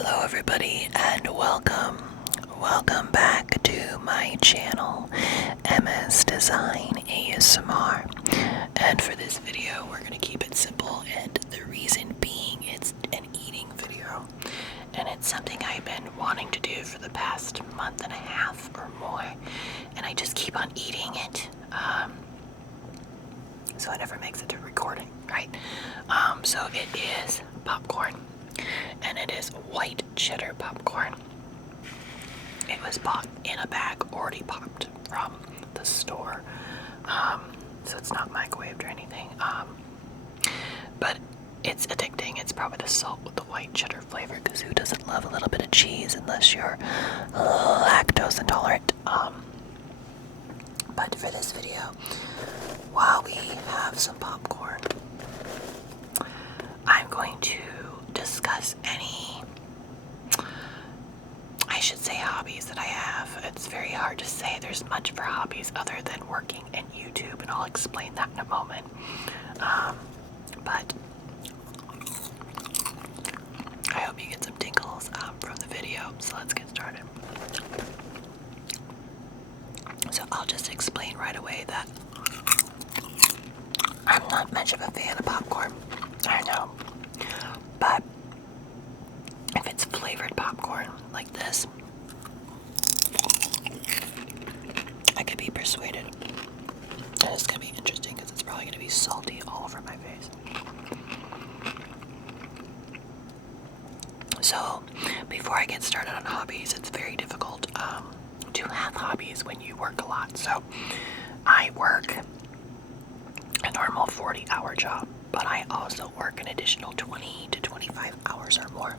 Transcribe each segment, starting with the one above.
Hello everybody and welcome back to my channel, MSDesign ASMR. And for this video we're going to keep it simple, and the reason being it's an eating video. And it's something I've been wanting to do for the past month and a half or more, and I just keep on eating it. So it never makes it to recording, right? So it is popcorn. And it is white cheddar popcorn. It was bought in a bag already popped from the store, so it's not microwaved or anything, but it's addicting. It's probably the salt with the white cheddar flavor, because who doesn't love a little bit of cheese unless you're lactose intolerant? But for this video, while we have some popcorn, I'm going to discuss any, I should say, hobbies that I have. It's very hard to say there's much for hobbies other than working in YouTube, and I'll explain that in a moment. But I hope you get some tingles from the video, so let's get started. So I'll just explain right away that I'm not much of a fan of popcorn, I know, but if it's flavored popcorn like this, I could be persuaded. And it's going to be interesting because it's probably going to be salty all over my face. So, before I get started on hobbies, it's very difficult to have hobbies when you work a lot. So, I work a normal 40-hour job, but I also work an additional 20 to 25 hours or more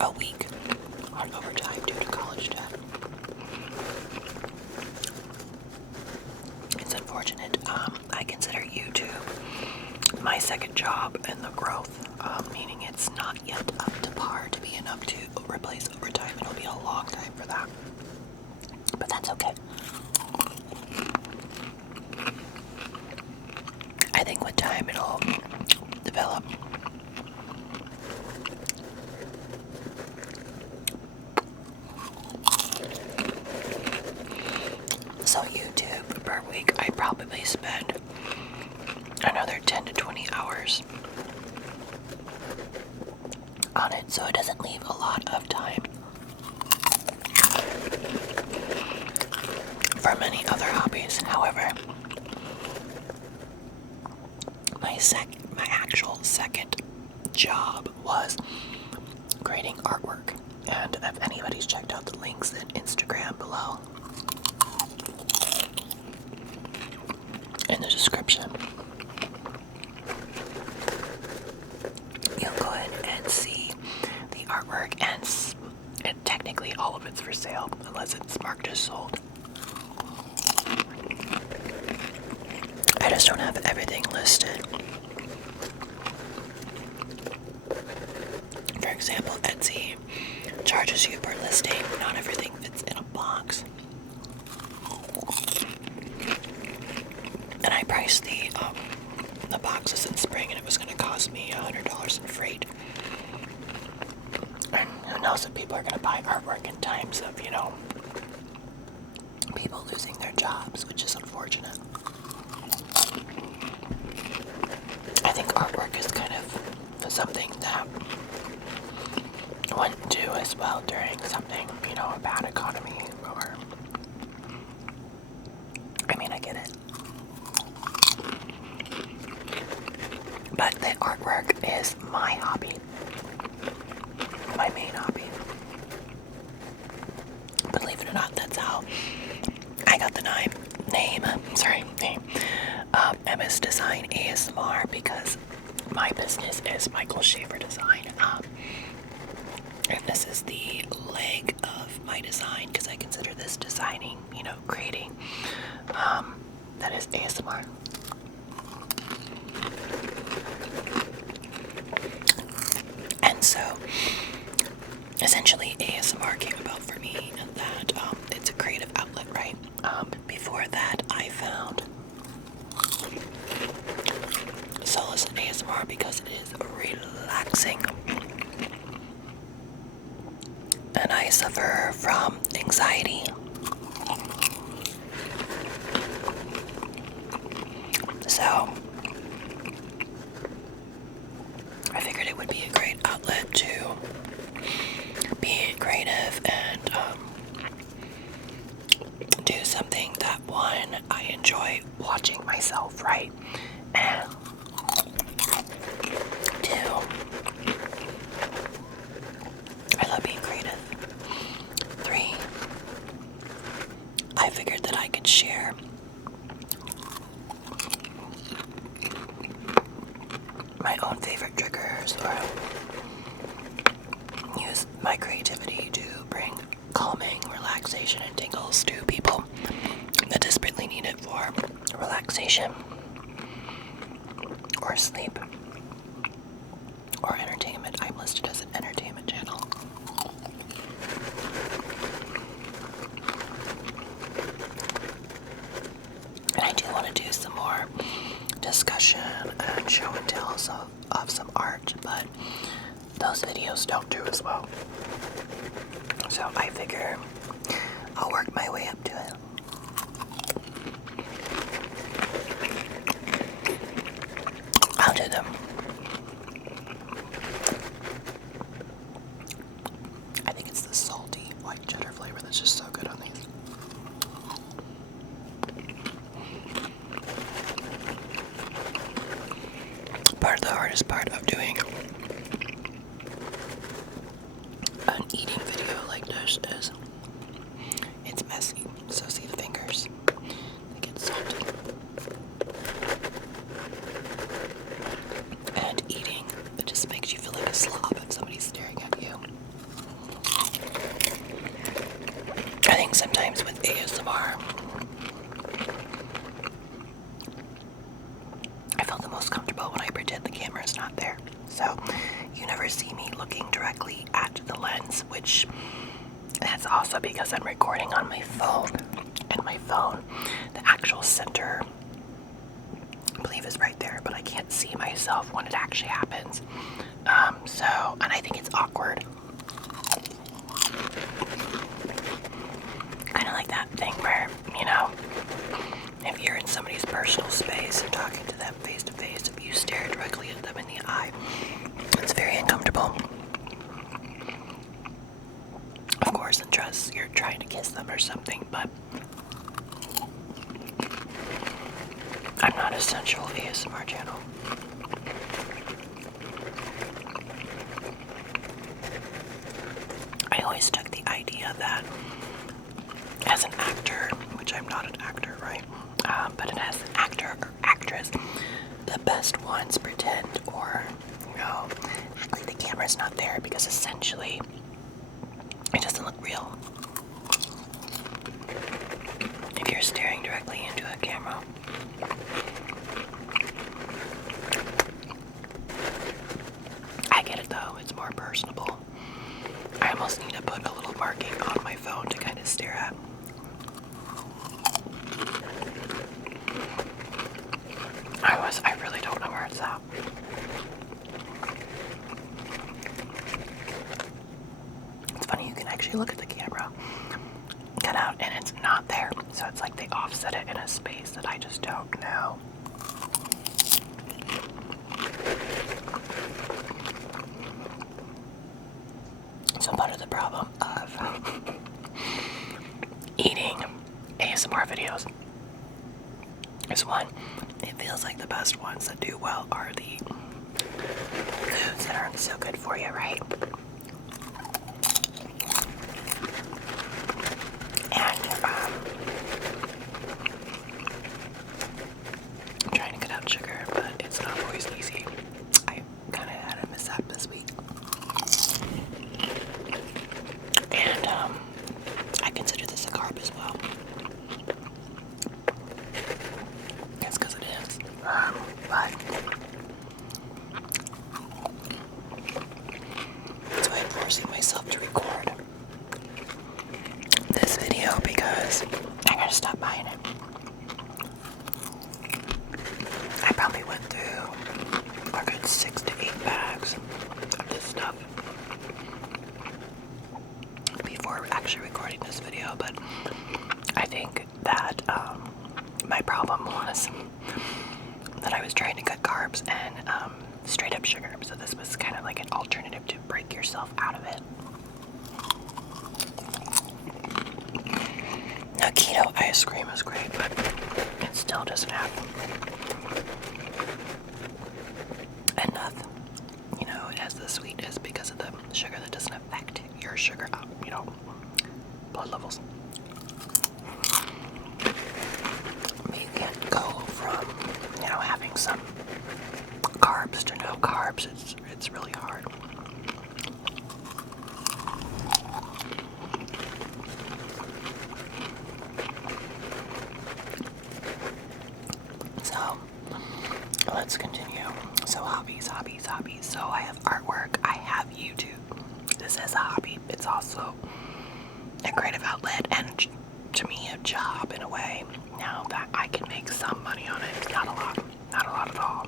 a week on overtime due to college debt. It's unfortunate. I consider YouTube my second job in the growth, meaning it's not yet up to par to be enough to replace overtime. It'll be a long time for that, but that's okay. I think with time it'll develop. So YouTube per week, I probably spend another 10 to 20 hours on it, so it doesn't leave a lot of time for many other hobbies. However, my actual second job was creating artwork, and if anybody's checked out the links in Instagram below in the description, you'll go ahead and see the artwork, and technically all of it's for sale unless it's marked as sold. I just don't have everything listed. For example, Etsy charges you per listing. Not everything fits in a box. And I priced the boxes in spring, and it was going to cost me $100 in freight. And who knows if people are going to buy artwork in times of, people losing their jobs, which is unfortunate. I think artwork is kind of something that wouldn't do as well during something, a bad economy, or, I get it. But the artwork is my hobby, my main hobby. Believe it or not, that's how I got the name MSDesign ASMR, because my business is Michael Schaefer Design, and this is the leg of my design, because I consider this designing, creating, that is ASMR. And so essentially ASMR came about for me, and that it's a creative outlet, right? Before that, I found also listen to ASMR because it is relaxing. And I suffer from anxiety. So I figured it would be a great outlet to be creative and do something that, one, I enjoy watching myself, right? And two, I love being creative. Three, I figured that I could share my own favorite triggers or use my creativity to bring calming, relaxation, and tingles to people that desperately need it for relaxation or sleep or entertainment. I'm listed as an entertainment channel. And I do want to do some more discussion and show and tells of some art, but those videos don't do as well. So I figure I'll work my way up to it. I'll do them. I think it's the salty white cheddar flavor that's just so good on these. Part of the hardest part of doing an eating video like this is it's messy. So see the fingers? They get salty. And eating, it just makes you feel like a slob if somebody's staring at you. I think sometimes with ASMR, I feel the most comfortable when I pretend the camera is not there. So you never see me looking directly at the lens, which that's also because I'm recording on my phone. And my phone, the actual center, I believe is right there, but I can't see myself when it actually happens. And I think it's awkward. Kind of like that thing where, you know, if you're in somebody's personal space and talking to them face to face, if you stare directly at them in the eye, it's very uncomfortable. Of course, unless you're trying to kiss them or something, but I'm not a sensual ASMR channel. I always took the idea that as an actor, which I'm not an actor, right? But as an actor or actress, the best ones pretend or, you know, act like the camera's not there because essentially it doesn't look real. If you're staring directly into a camera, I get it though, it's more personable. I almost need to put a little marking on my phone to kind of stare at. I really don't know where it's at. It's funny, you can actually look at the camera, cut out, and it's not there. So it's like they offset it in a space that I just don't know. So part of the problem of eating ASMR videos is, one, it feels like the best ones that do well are the foods that aren't so good for you, right? And I'm trying to cut out sugar, but it's not always easy. I kind of had a mishap this week. And I consider this a carb as well. That's because it is. But that's why I'm forcing myself to record this video, because I gotta stop buying it. I probably went through 6 to 8 bags of this stuff before actually recording this video, but I think that my problem was that I was trying to cut carbs and straight up sugar, so this was kind of like an alternative to break yourself out of it. Now, keto ice cream is great, but it still doesn't have enough. You know, it has the sweetness because of the sugar that doesn't affect your sugar, blood levels. But you can't go from, having some carbs to no carbs. It's really hard. So let's continue. So hobbies. So I have artwork, I have YouTube. This is a hobby. It's also a creative outlet and to me a job in a way. Now that I can make some money on it, it's not a lot at all.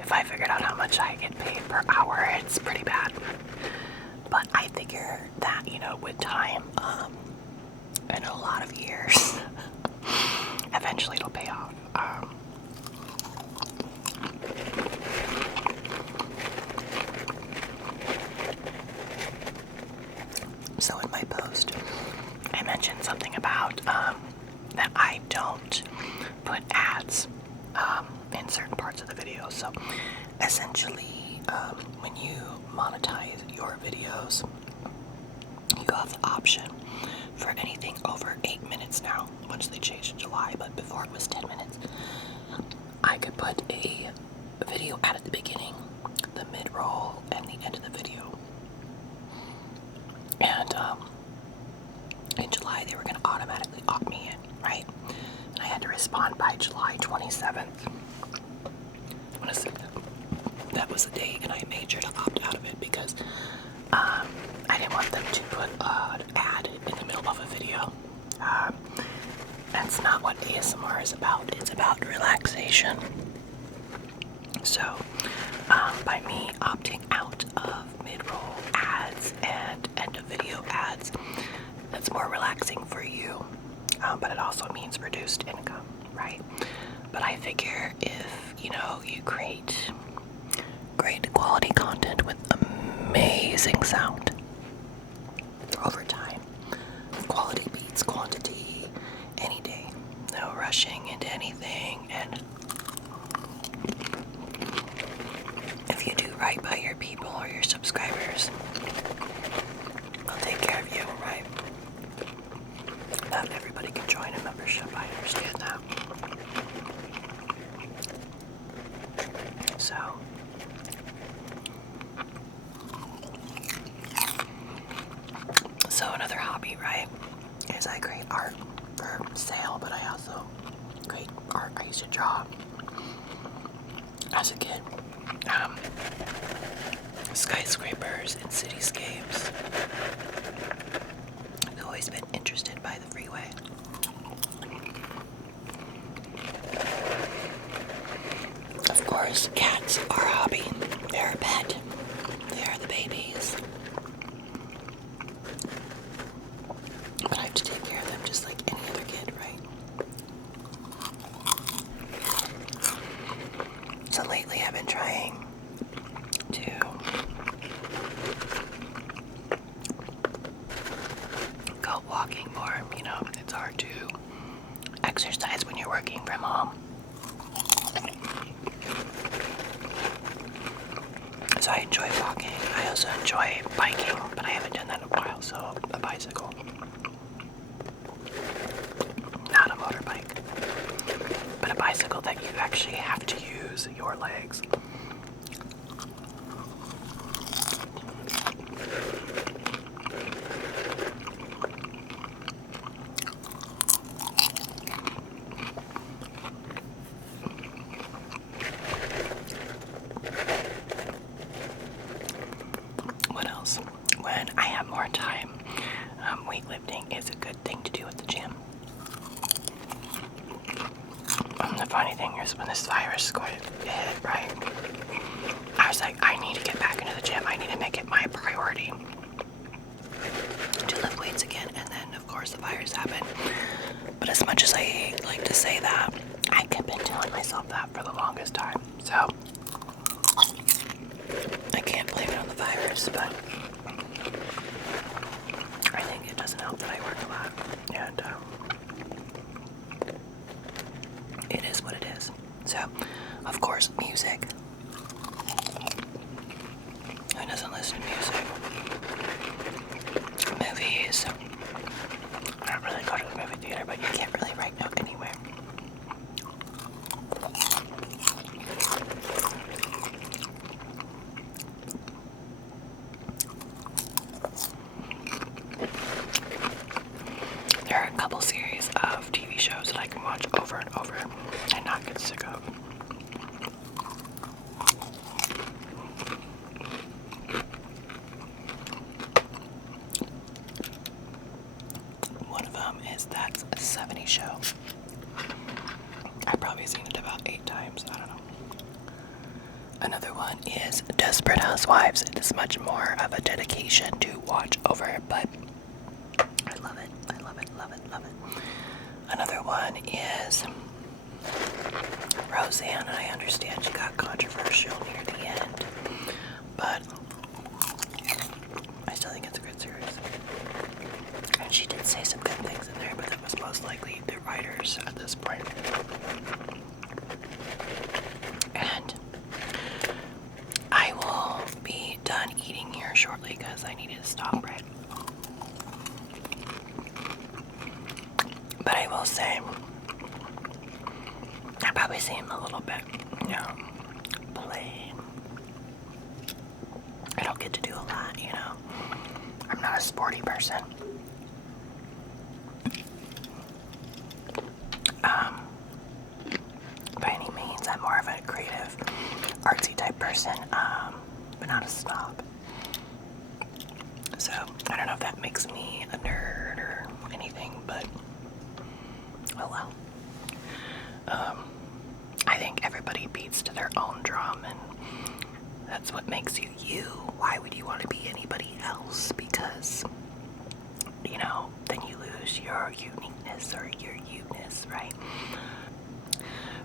If I figured out how much I get paid per hour, it's pretty bad. But I figure that, with time, and a lot of years, eventually it'll pay off. So in my post, I mentioned something about that I don't put ads in certain parts of the video. So essentially, when you monetize your videos, you have the option for anything over 8 minutes now, once they changed in July, but before it was 10 minutes. I could put a video ad at the beginning, the mid-roll, and the end of the video. And in July, they were going to automatically opt me in, right? And I had to respond by July 27th. I want to say that was the date, and I made sure to opt out of it because I didn't want them to put an ad in the middle of a video. That's not what ASMR is about. It's about relaxation. So, by me opting out of mid-roll ads and end-of-video ads, that's more relaxing for you, but it also means reduced income, right? But I figure if, you create great quality content with amazing sound over time, quality beats quantity any day, no rushing into anything, and if you do right by your people or your subscribers, they'll take care of you, right? Not everybody can join a membership, I understand that. So another hobby, right, is I create art for sale, but I also create art I used to draw as a kid. Skyscrapers and cityscapes. I've always been interested by the freeway. Of course, cats are a hobby. They're a pet. They are the babies. But I have to take care of them just like any other kid, right? So lately I've been trying to go walking more. It's hard to exercise when you're working from home. So I enjoy walking. I also enjoy biking, but I haven't done that in a while, so a bicycle. Not a motorbike, but a bicycle that you actually have to use your legs. What else? When I have more time, weightlifting is a good thing to do at the gym. If funny thing is when this virus is going to hit, right? I was like, I need to get back into the gym. I need to make it my priority to lift weights again. And then, of course, the virus happened. But as much as I like to say that, I kept been telling myself that for the longest time. So I can't blame it on the virus, but I think it doesn't help that I work a lot. And it is what it is. So, of course, music. Who doesn't listen to music? Movies. I don't really go to the movie theater, but you can't really right now anyway. There are a couple series of TV shows that I can watch over and over and not get sick of. One of them is That's a 70s Show. I've probably seen it about 8 times, I don't know. Another one is Desperate Housewives. It is much more of a dedication to watch over, but I love it. I love it, love it, love it. Another one is Roseanne, and I understand she got controversial near the end, but I still think it's a good series. And she did say some good things in there, but that was most likely the writers at this point. And I will be done eating here shortly because I needed to stop, right? But I will say, I probably seem a little bit, plain. I don't get to do a lot, I'm not a sporty person. By any means, I'm more of a creative, artsy type person, but not a snob. So, I don't know if that makes me a nerd or anything, but oh well. I think everybody beats to their own drum, and that's what makes you you. Why would you want to be anybody else? Because, then you lose your uniqueness or your you-ness, right?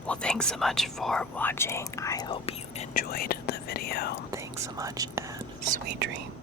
Well, thanks so much for watching. I hope you enjoyed the video. Thanks so much, and sweet dreams.